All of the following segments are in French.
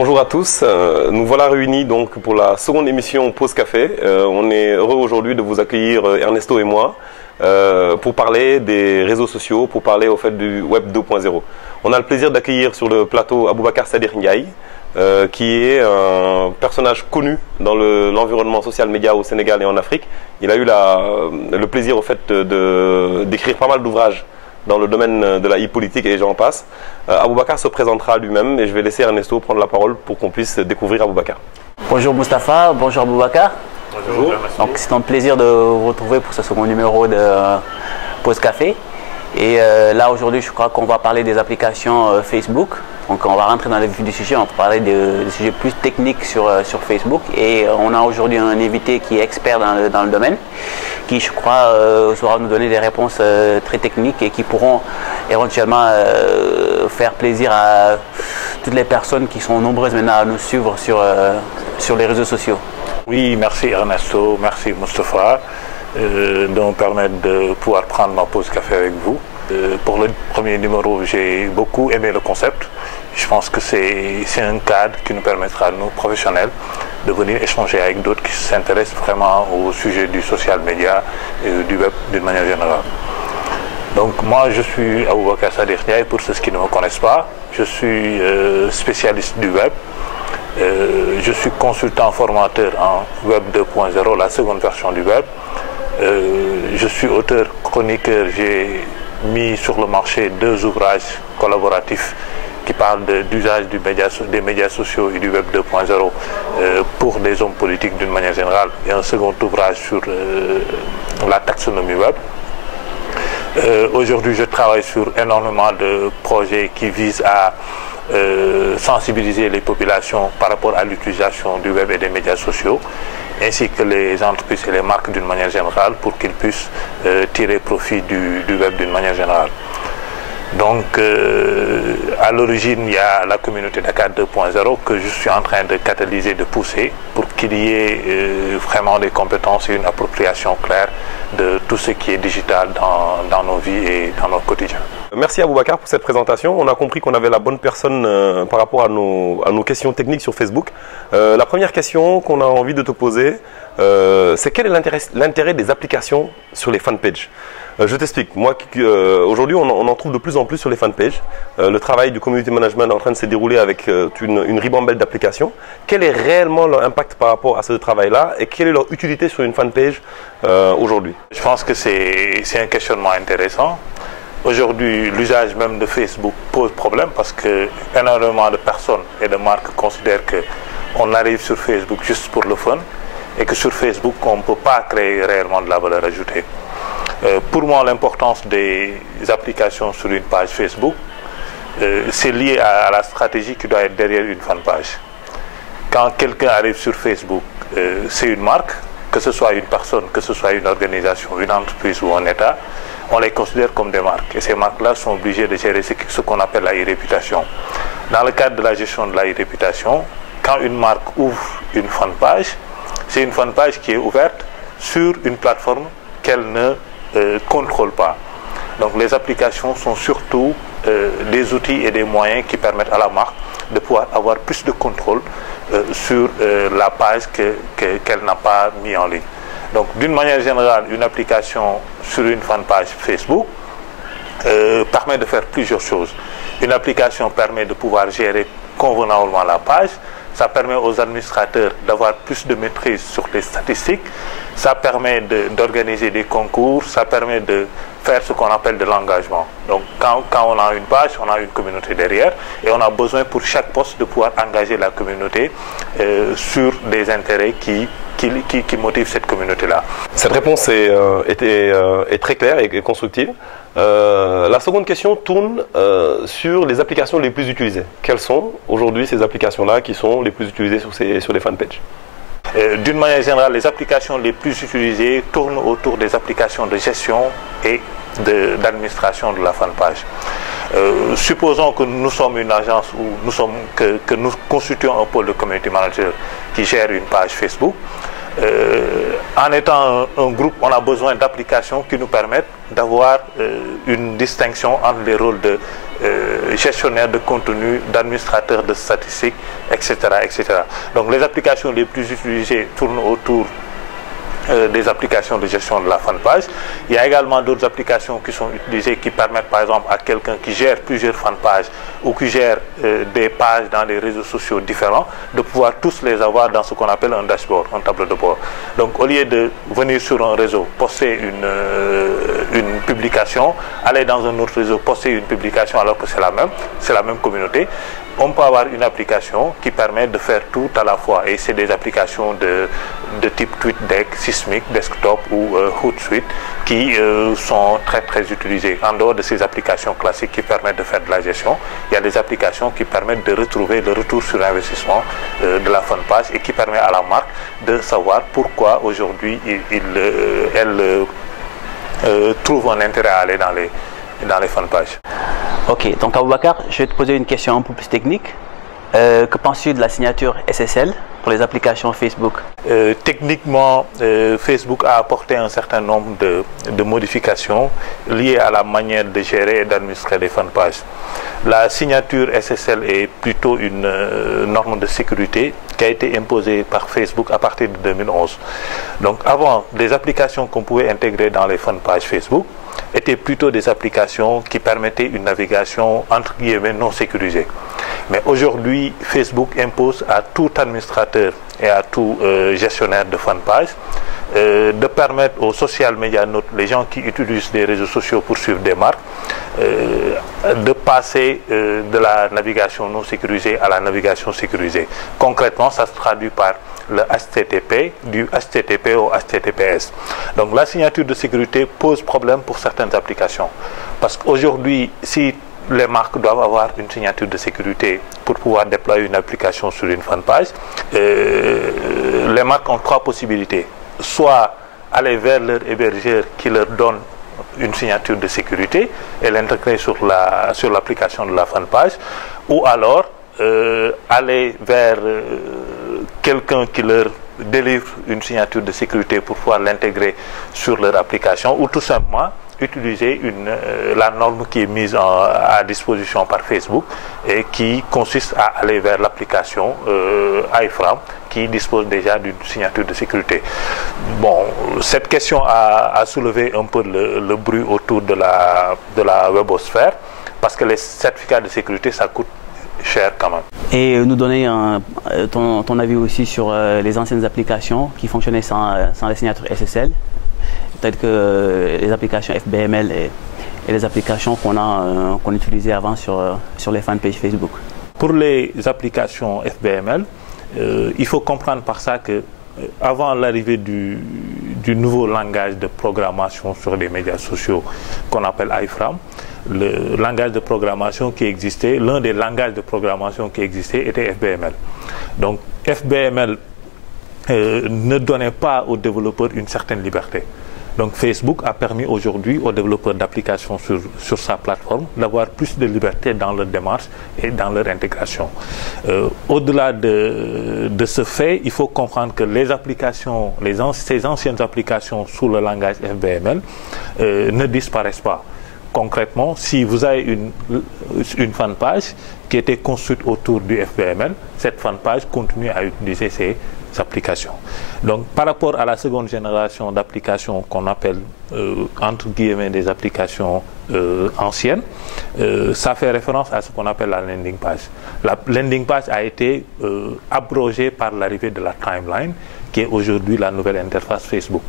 Bonjour à tous, nous voilà réunis donc pour la seconde émission Pause Café. On est heureux aujourd'hui de vous accueillir Ernesto et moi pour parler des réseaux sociaux, pour parler au fait du Web 2.0. On a le plaisir d'accueillir sur le plateau Aboubacar Sadikh Ndiaye, qui est un personnage connu dans l'environnement social média au Sénégal et en Afrique. Il a eu le plaisir au fait d'écrire pas mal d'ouvrages dans le domaine de la e-politique et j'en passe. Aboubacar se présentera lui-même et je vais laisser Ernesto prendre la parole pour qu'on puisse découvrir Aboubacar. Bonjour Mustapha, bonjour Aboubacar. Bonjour. Donc c'est un plaisir de vous retrouver pour ce second numéro de Pause Café. Et là aujourd'hui je crois qu'on va parler des applications Facebook. Donc on va rentrer dans le vif du sujet, on va parler des sujets plus techniques sur Facebook. Et on a aujourd'hui un invité qui est expert dans le domaine, qui je crois saura nous donner des réponses très techniques et qui pourront éventuellement faire plaisir à toutes les personnes qui sont nombreuses maintenant à nous suivre sur les réseaux sociaux. Oui, merci Ernesto, merci Mustapha de me permettre de pouvoir prendre ma pause café avec vous. Pour le premier numéro, j'ai beaucoup aimé le concept. Je pense que c'est un cadre qui nous permettra, nous, professionnels, de venir échanger avec d'autres qui s'intéressent vraiment au sujet du social media et du web d'une manière générale. Donc moi, je suis Aboubacar Sadikh Ndiaye, pour ceux qui ne me connaissent pas. Je suis spécialiste du web. Je suis consultant formateur en Web 2.0, la seconde version du web. Je suis auteur chroniqueur. J'ai mis sur le marché 2 ouvrages collaboratifs qui parlent d'usage des médias sociaux et du Web 2.0 pour les hommes politiques d'une manière générale, et un second ouvrage sur la taxonomie web. Aujourd'hui, je travaille sur énormément de projets qui visent à sensibiliser les populations par rapport à l'utilisation du web et des médias sociaux, ainsi que les entreprises et les marques d'une manière générale, pour qu'ils puissent tirer profit du web d'une manière générale. Donc, à l'origine, il y a la communauté Dakar 2.0 que je suis en train de catalyser, de pousser, pour qu'il y ait vraiment des compétences et une appropriation claire de tout ce qui est digital dans nos vies et dans notre quotidien. Merci Aboubacar pour cette présentation. On a compris qu'on avait la bonne personne par rapport à nos questions techniques sur Facebook. La première question qu'on a envie de te poser, c'est quel est l'intérêt des applications sur les fanpages? Je t'explique. Moi, aujourd'hui, on en trouve de plus en plus sur les fanpages. Le travail du community management est en train de se dérouler avec une ribambelle d'applications. Quel est réellement leur impact par rapport à ce travail-là et quelle est leur utilité sur une fanpage aujourd'hui? Je pense que c'est un questionnement intéressant. Aujourd'hui, l'usage même de Facebook pose problème parce que énormément de personnes et de marques considèrent qu'on arrive sur Facebook juste pour le fun et que sur Facebook, on ne peut pas créer réellement de la valeur ajoutée. Pour moi, l'importance des applications sur une page Facebook, c'est lié à la stratégie qui doit être derrière une fanpage. Quand quelqu'un arrive sur Facebook, c'est une marque, que ce soit une personne, que ce soit une organisation, une entreprise ou un État, on les considère comme des marques. Et ces marques-là sont obligées de gérer ce qu'on appelle la e-réputation. Dans le cadre de la gestion de la e-réputation, quand une marque ouvre une fanpage, c'est une fanpage qui est ouverte sur une plateforme qu'elle ne contrôle pas. Donc les applications sont surtout des outils et des moyens qui permettent à la marque de pouvoir avoir plus de contrôle sur la page qu'elle n'a pas mis en ligne. Donc d'une manière générale, une application sur une fanpage Facebook permet de faire plusieurs choses. Une application permet de pouvoir gérer convenablement la page. Ça permet aux administrateurs d'avoir plus de maîtrise sur les statistiques. Ça permet d'organiser des concours. Ça permet de faire ce qu'on appelle de l'engagement. Donc quand on a une page, on a une communauté derrière. Et on a besoin pour chaque poste de pouvoir engager la communauté sur des intérêts qui motivent cette communauté-là. Cette réponse est très claire et constructive. La seconde question tourne sur les applications les plus utilisées. Quelles sont aujourd'hui ces applications-là qui sont les plus utilisées sur les fanpages? D'une manière générale, les applications les plus utilisées tournent autour des applications de gestion et d'administration de la fanpage. Supposons que nous sommes une agence ou que nous constituons un pôle de community manager qui gère une page Facebook. En étant un groupe, on a besoin d'applications qui nous permettent d'avoir une distinction entre les rôles de gestionnaire de contenu, d'administrateur de statistiques, etc., etc. Donc les applications les plus utilisées tournent autour des applications de gestion de la fanpage. Il y a également d'autres applications qui sont utilisées qui permettent par exemple à quelqu'un qui gère plusieurs fanpages ou qui gère des pages dans des réseaux sociaux différents de pouvoir tous les avoir dans ce qu'on appelle un dashboard, un tableau de bord. Donc au lieu de venir sur un réseau, poster une publication, aller dans un autre réseau, poster une publication alors que c'est la même communauté, on peut avoir une application qui permet de faire tout à la fois. Et c'est des applications de type TweetDeck, Sysmic, Desktop ou Hootsuite qui sont très utilisées. En dehors de ces applications classiques qui permettent de faire de la gestion, il y a des applications qui permettent de retrouver le retour sur investissement de la fanpage et qui permet à la marque de savoir pourquoi aujourd'hui elle trouve un intérêt à aller dans les fanpages. Ok, donc Aboubacar, je vais te poser une question un peu plus technique. Que penses-tu de la signature SSL pour les applications Facebook? Techniquement, Facebook a apporté un certain nombre de modifications liées à la manière de gérer et d'administrer les fanpages. La signature SSL est plutôt une norme de sécurité qui a été imposée par Facebook à partir de 2011. Donc avant, les applications qu'on pouvait intégrer dans les fanpages Facebook étaient plutôt des applications qui permettaient une navigation entre guillemets non sécurisée. Mais aujourd'hui, Facebook impose à tout administrateur et à tout gestionnaire de fanpage de permettre aux social media notes, les gens qui utilisent les réseaux sociaux pour suivre des marques, de passer de la navigation non sécurisée à la navigation sécurisée. Concrètement, ça se traduit par le HTTP, du HTTP au HTTPS. Donc la signature de sécurité pose problème pour certaines applications. Parce qu'aujourd'hui, si les marques doivent avoir une signature de sécurité pour pouvoir déployer une application sur une fanpage, les marques ont trois possibilités. Soit aller vers leur hébergeur qui leur donne une signature de sécurité et l'intégrer sur l'application de la fanpage, ou alors aller vers quelqu'un qui leur délivre une signature de sécurité pour pouvoir l'intégrer sur leur application, ou tout simplement utiliser la norme qui est mise à disposition par Facebook et qui consiste à aller vers l'application iFram qui dispose déjà d'une signature de sécurité. Bon, cette question a soulevé un peu le bruit autour de la webosphère parce que les certificats de sécurité, ça coûte cher quand même. Et nous donner ton avis aussi sur les anciennes applications qui fonctionnaient sans la signature SSL, telles que les applications FBML et les applications qu'on utilisait avant sur les fanpages Facebook. Pour les applications FBML, il faut comprendre par ça que avant l'arrivée du nouveau langage de programmation sur les médias sociaux qu'on appelle iFram, le langage de programmation qui existait, l'un des langages de programmation qui existait était FBML. Donc FBML ne donnait pas aux développeurs une certaine liberté. Donc Facebook a permis aujourd'hui aux développeurs d'applications sur sa plateforme d'avoir plus de liberté dans leur démarche et dans leur intégration. Au-delà de ce fait, il faut comprendre que les applications, ces anciennes applications sous le langage FBML ne disparaissent pas. Concrètement, si vous avez une fanpage qui était construite autour du FBML, cette fanpage continue à utiliser ces applications. Donc par rapport à la seconde génération d'applications qu'on appelle entre guillemets des applications anciennes, ça fait référence à ce qu'on appelle la landing page. La landing page a été abrogée par l'arrivée de la timeline qui est aujourd'hui la nouvelle interface Facebook.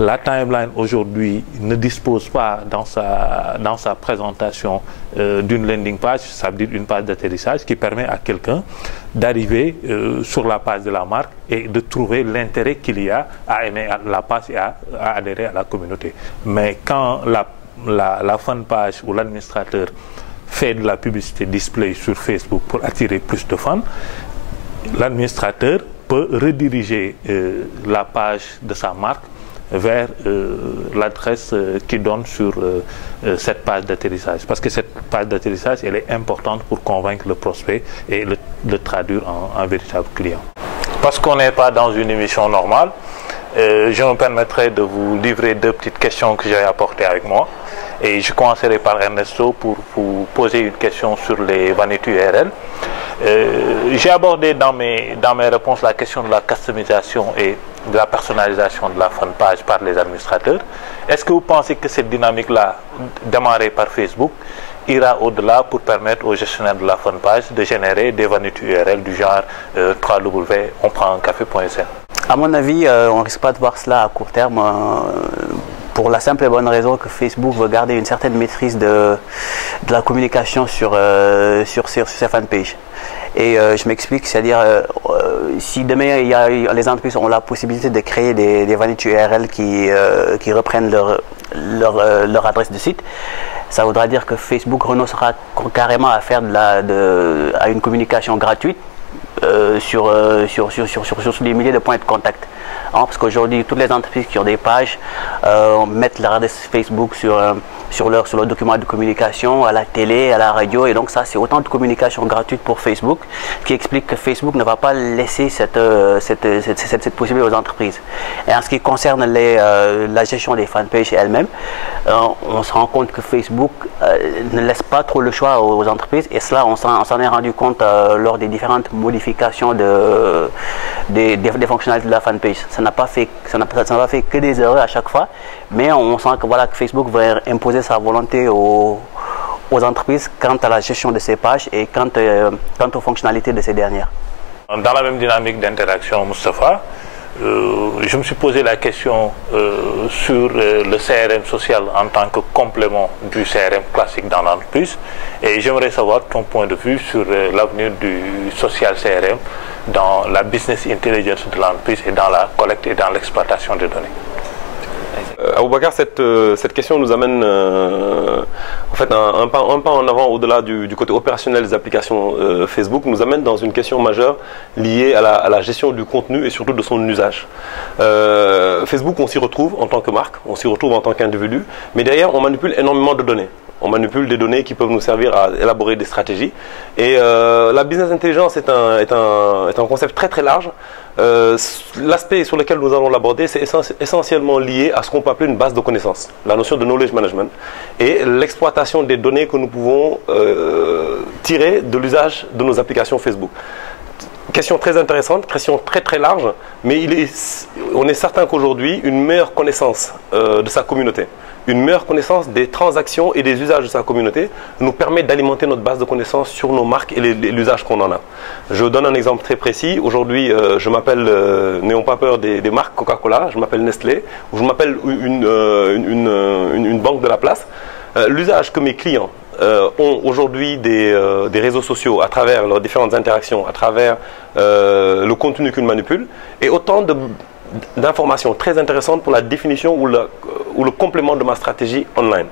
La timeline aujourd'hui ne dispose pas dans sa présentation d'une landing page, ça veut dire une page d'atterrissage qui permet à quelqu'un d'arriver sur la page de la marque et de trouver l'intérêt qu'il y a à aimer la page et à adhérer à la communauté. Mais quand la fanpage ou l'administrateur fait de la publicité display sur Facebook pour attirer plus de fans, l'administrateur peut rediriger la page de sa marque vers l'adresse qui donne sur cette page d'atterrissage. Parce que cette page d'atterrissage, elle est importante pour convaincre le prospect et le traduire en véritable client. Parce qu'on n'est pas dans une émission normale, je me permettrai de vous livrer deux petites questions que j'ai apportées avec moi. Et je commencerai par Ernesto pour vous poser une question sur les vanités URL. J'ai abordé dans mes réponses la question de la customisation et de la personnalisation de la fanpage par les administrateurs. Est-ce que vous pensez que cette dynamique-là, démarrée par Facebook, ira au-delà pour permettre aux gestionnaires de la fanpage de générer des vanités URL du genre www.onprenduncafe.sn? À mon avis, on ne risque pas de voir cela à court terme, pour la simple et bonne raison que Facebook veut garder une certaine maîtrise de la communication sur ses fanpages. Et je m'explique, c'est-à-dire si demain les entreprises ont la possibilité de créer des vanités URL qui reprennent leur adresse de site, ça voudra dire que Facebook renoncera carrément à faire à une communication gratuite sur des milliers de points de contact. Parce qu'aujourd'hui, toutes les entreprises qui ont des pages mettent leur adresse Facebook sur leur document de communication, à la télé, à la radio, et donc ça c'est autant de communication gratuite pour Facebook, qui explique que Facebook ne va pas laisser cette possibilité aux entreprises. Et en ce qui concerne la gestion des fanpages elle-même, on se rend compte que Facebook ne laisse pas trop le choix aux entreprises, et cela on s'en est rendu compte lors des différentes modifications des fonctionnalités de la fanpage. Ça n'a pas fait que des erreurs à chaque fois, mais on sent que Facebook va imposer sa volonté aux entreprises quant à la gestion de ces pages et quant aux fonctionnalités de ces dernières. Dans la même dynamique d'interaction, Moustapha, je me suis posé la question sur le CRM social en tant que complément du CRM classique dans l'entreprise, et j'aimerais savoir ton point de vue sur l'avenir du social CRM dans la business intelligence de l'entreprise et dans la collecte et dans l'exploitation des données. Aboubacar, cette question nous amène en fait un pas en avant au-delà du côté opérationnel des applications Facebook, nous amène dans une question majeure liée à la gestion du contenu et surtout de son usage. Facebook, on s'y retrouve en tant que marque, on s'y retrouve en tant qu'individu, mais derrière on manipule énormément de données. On manipule des données qui peuvent nous servir à élaborer des stratégies. Et la business intelligence est un concept très très large. L'aspect sur lequel nous allons l'aborder, c'est essentiellement lié à ce qu'on peut appeler une base de connaissances, la notion de knowledge management, et l'exploitation des données que nous pouvons tirer de l'usage de nos applications Facebook. Question très intéressante, question très très large, mais on est certain qu'aujourd'hui, une meilleure connaissance de sa communauté, une meilleure connaissance des transactions et des usages de sa communauté nous permet d'alimenter notre base de connaissances sur nos marques et l'usage qu'on en a. Je donne un exemple très précis. Aujourd'hui, je m'appelle, n'ayons pas peur des marques Coca-Cola, je m'appelle Nestlé, ou je m'appelle une banque de la place. L'usage que mes clients ont aujourd'hui des réseaux sociaux à travers leurs différentes interactions, à travers le contenu qu'ils manipulent, et autant d'informations très intéressantes pour la définition ou le complément de ma stratégie online.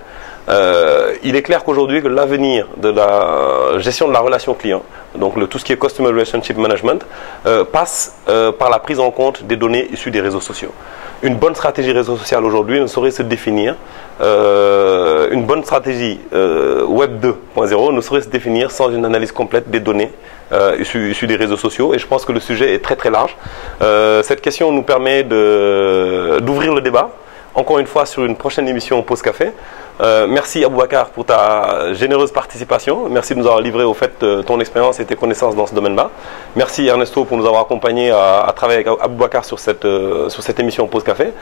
Il est clair qu'aujourd'hui que l'avenir de la gestion de la relation client, donc tout ce qui est Customer Relationship Management, passe par la prise en compte des données issues des réseaux sociaux. Une bonne stratégie réseau social aujourd'hui ne saurait se définir, une bonne stratégie Web 2.0 ne saurait se définir sans une analyse complète des données issues des réseaux sociaux, et je pense que le sujet est très très large. Cette question nous permet d'ouvrir le débat, encore une fois sur une prochaine émission Pause Café. Merci Aboubacar pour ta généreuse participation. Merci de nous avoir livré au fait ton expérience et tes connaissances dans ce domaine-là. Merci Ernesto pour nous avoir accompagnés à travailler avec Aboubacar sur cette émission Pause Café.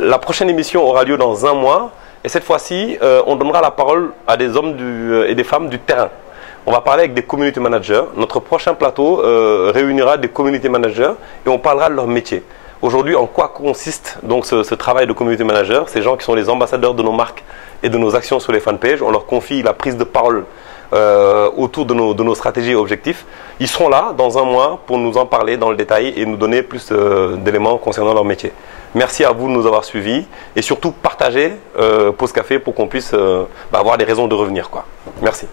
La prochaine émission aura lieu dans un mois, et cette fois-ci, on donnera la parole à des hommes et des femmes du terrain. On va parler avec des community managers. Notre prochain plateau réunira des community managers et on parlera de leur métier. Aujourd'hui, en quoi consiste donc ce travail de community manager? Ces gens qui sont les ambassadeurs de nos marques et de nos actions sur les fanpages. On leur confie la prise de parole autour de nos stratégies et objectifs. Ils seront là dans un mois pour nous en parler dans le détail et nous donner plus d'éléments concernant leur métier. Merci à vous de nous avoir suivis et surtout partagez Pause Café pour qu'on puisse avoir des raisons de revenir, quoi. Merci.